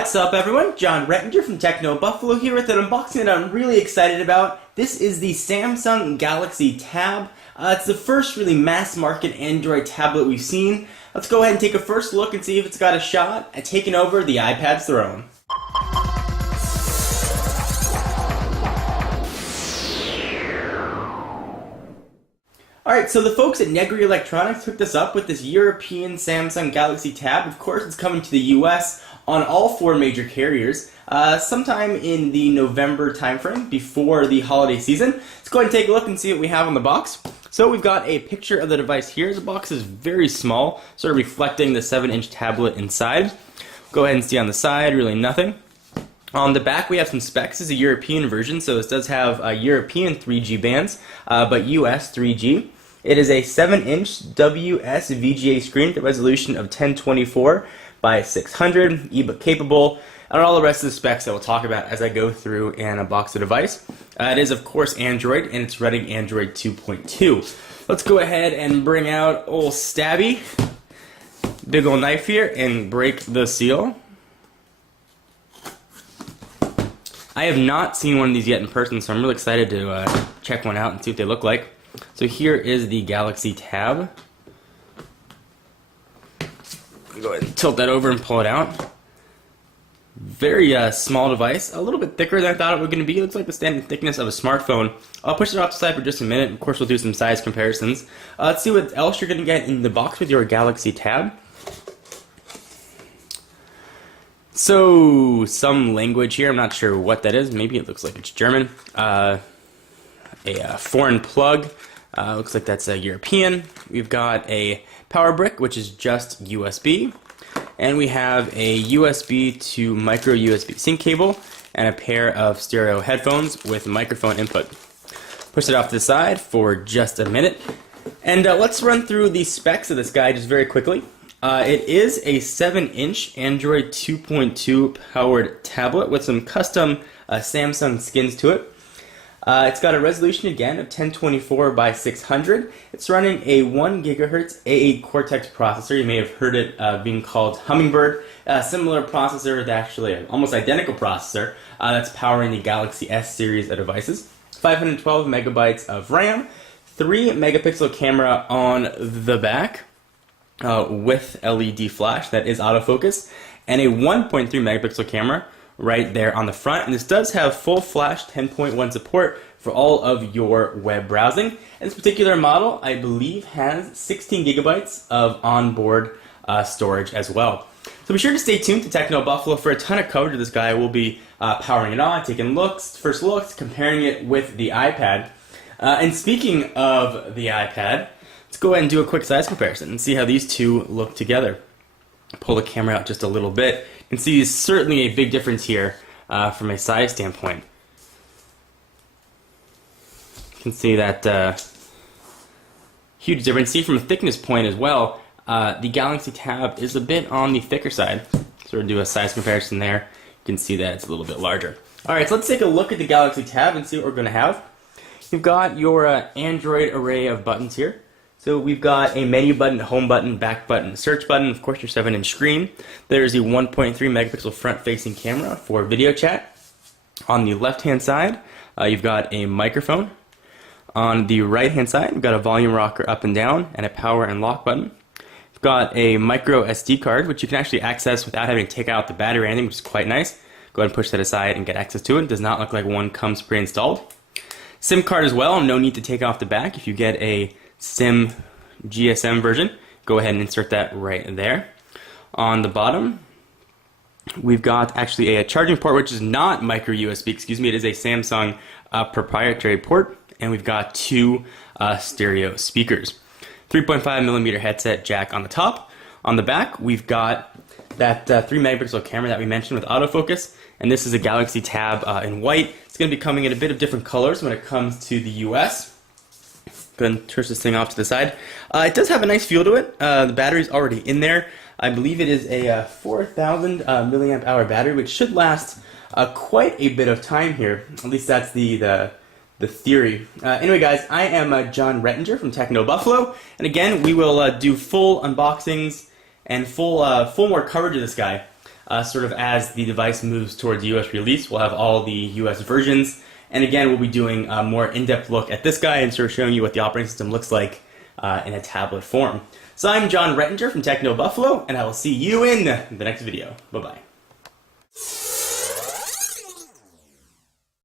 What's up everyone? John Rettinger from Techno Buffalo here with an unboxing that I'm really excited about. This is the Samsung Galaxy Tab. It's the first really mass market Android tablet we've seen. Let's go ahead and take a first look and see if it's got a shot at taking over the iPad's throne. Alright, so the folks at Negri Electronics hooked us up with this European Samsung Galaxy Tab. Of course, it's coming to the US on all four major carriers sometime in the November timeframe before the holiday season. Let's go ahead and take a look and see what we have on the box. So we've got a picture of the device here. The box is very small, sort of reflecting the 7-inch tablet inside. Go ahead and see on the side, really nothing. On the back we have some specs. This is a European version, so this does have European 3G bands, but US 3G. It is a 7-inch WS-VGA screen with a resolution of 1024 by 600, ebook capable, and all the rest of the specs that we'll talk about as I go through and unbox the device. It is of course Android, and it's running Android 2.2. Let's go ahead and bring out old Stabby, big old knife here, and break the seal. I have not seen one of these yet in person, so I'm really excited to check one out and see what they look like. So here is the Galaxy Tab. Go ahead and tilt that over and pull it out. Very small device, a little bit thicker than I thought it was going to be. It looks like the standard thickness of a smartphone. I'll push it off the side for just a minute. Of course, we'll do some size comparisons. Let's see what else you're going to get in the box with your Galaxy Tab. So, some language here. I'm not sure what that is. Maybe it looks like it's German. A foreign plug. Looks like that's a European. We've got a power brick, which is just USB. And we have a USB to micro USB sync cable and a pair of stereo headphones with microphone input. Push it off to the side for just a minute. And let's run through the specs of this guy just very quickly. It is a 7-inch Android 2.2 powered tablet with some custom Samsung skins to it. It's got a resolution again of 1024 by 600. It's running a 1 GHz A8 Cortex processor. You may have heard it being called Hummingbird. A similar processor, actually an almost identical processor, that's powering the Galaxy S series of devices. 512 megabytes of RAM, 3 megapixel camera on the back with LED flash that is autofocus, and a 1.3 megapixel camera right there on the front. And this does have full flash 10.1 support for all of your web browsing. And this particular model, I believe, has 16 gigabytes of onboard storage as well. So be sure to stay tuned to Techno Buffalo for a ton of coverage of this guy. We'll be powering it on, taking first looks, comparing it with the iPad. And speaking of the iPad, let's go ahead and do a quick size comparison and see how these two look together. Pull the camera out just a little bit and see certainly a big difference here from a size standpoint. You can see that huge difference. See from a thickness point as well, the Galaxy Tab is a bit on the thicker side. Sort of do a size comparison there. You can see that it's a little bit larger. Alright, so let's take a look at the Galaxy Tab and see what we're going to have. You've got your Android array of buttons here. So we've got a menu button, home button, back button, search button, of course your 7-inch screen. There's a 1.3 megapixel front-facing camera for video chat. On the left-hand side, you've got a microphone. On the right-hand side, we've got a volume rocker up and down and a power and lock button. We've got a micro SD card, which you can actually access without having to take out the battery or anything, which is quite nice. Go ahead and push that aside and get access to it. It does not look like one comes pre-installed. SIM card as well, no need to take off the back. If you get a SIM GSM version, go ahead and insert that right there. On the bottom, we've got actually a charging port, which is not micro USB, excuse me, it is a Samsung proprietary port, and we've got two stereo speakers. 3.5 millimeter headset jack on the top. On the back, we've got that 3 megapixel camera that we mentioned with autofocus, and this is a Galaxy Tab in white. It's going to be coming in a bit of different colors when it comes to the US. Go ahead and turn this thing off to the side. It does have a nice feel to it. The battery's already in there. I believe it is a 4,000 milliamp hour battery, which should last quite a bit of time here. At least that's the theory. Anyway, guys, I am John Rettinger from Techno Buffalo, and again, we will do full unboxings and full more coverage of this guy sort of as the device moves towards US release. We'll have all the US versions. And again, we'll be doing a more in-depth look at this guy and sort of showing you what the operating system looks like in a tablet form. So I'm John Rettinger from Techno Buffalo, and I will see you in the next video. Bye-bye.